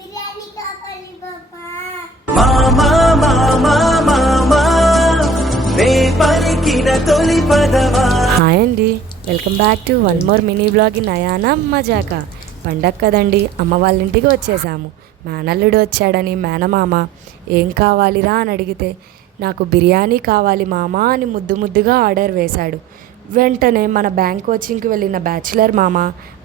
బిర్యానీ కావాలి బాబా. మామా మామా మామా నే పలికిన తొలి పదమా. హాయ్ అండి, welcome back to one more mini blog in అయానా మజాకా. పండగ కదండి, అమ్మ వాళ్ళ ఇంటికి వచ్చేసాము. మేనల్లుడు వచ్చాడని మేనమామ ఏం కావాలిరా అని అడిగితే నాకు బిర్యానీ కావాలి మామ అని ముద్దు ముద్దుగా ఆర్డర్ వేశాడు. వెంటనే మన బ్యాంక్ కోచింగ్కి వెళ్ళిన బ్యాచిలర్ మామ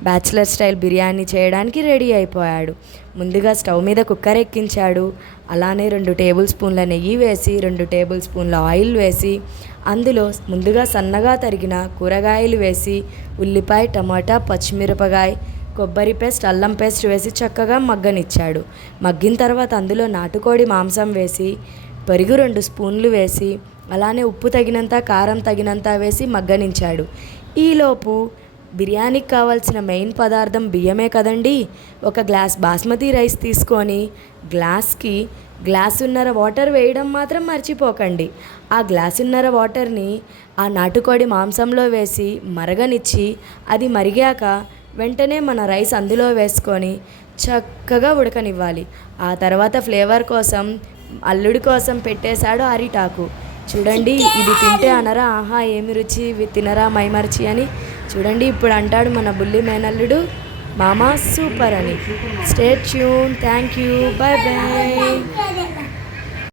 బ్యాచిలర్ స్టైల్ బిర్యానీ చేయడానికి రెడీ అయిపోయాడు. ముందుగా స్టవ్ మీద కుక్కర్ ఎక్కించాడు. అలానే 2 టేబుల్ స్పూన్ల నెయ్యి వేసి 2 టేబుల్ స్పూన్ల ఆయిల్ వేసి అందులో ముందుగా సన్నగా తరిగిన కూరగాయలు వేసి ఉల్లిపాయ, టమాటా, పచ్చిమిరపకాయ, కొబ్బరి పేస్ట్, అల్లం పేస్ట్ వేసి చక్కగా మగ్గనిచ్చాడు. మగ్గిన తర్వాత అందులో నాటుకోడి మాంసం వేసి పెరుగు 2 స్పూన్లు వేసి అలానే ఉప్పు తగినంత, కారం తగినంత వేసి మగ్గనించాడు. ఈలోపు బిర్యానీకి కావాల్సిన మెయిన్ పదార్థం బియ్యమే కదండి. ఒక గ్లాస్ బాస్మతి రైస్ తీసుకొని గ్లాస్కి గ్లాసున్నర వాటర్ వేయడం మాత్రం మర్చిపోకండి. ఆ గ్లాసున్నర వాటర్ని ఆ నాటుకోడి మాంసంలో వేసి మరగనిచ్చి అది మరిగాక వెంటనే మన రైస్ అందులో వేసుకొని చక్కగా ఉడకనివ్వాలి. ఆ తర్వాత ఫ్లేవర్ కోసం అల్లుడి కోసం పెట్టేశాడు అరిటాకు. చూడండి, ఇది తింటే అనరా ఆహా ఏమి రుచి, ఇవి తినరా మైమర్చి అని. చూడండి, ఇప్పుడు అంటాడు మన బుల్లి మేనల్లుడు మామా సూపర్ అని. Stay tune. Thank you. Bye bye.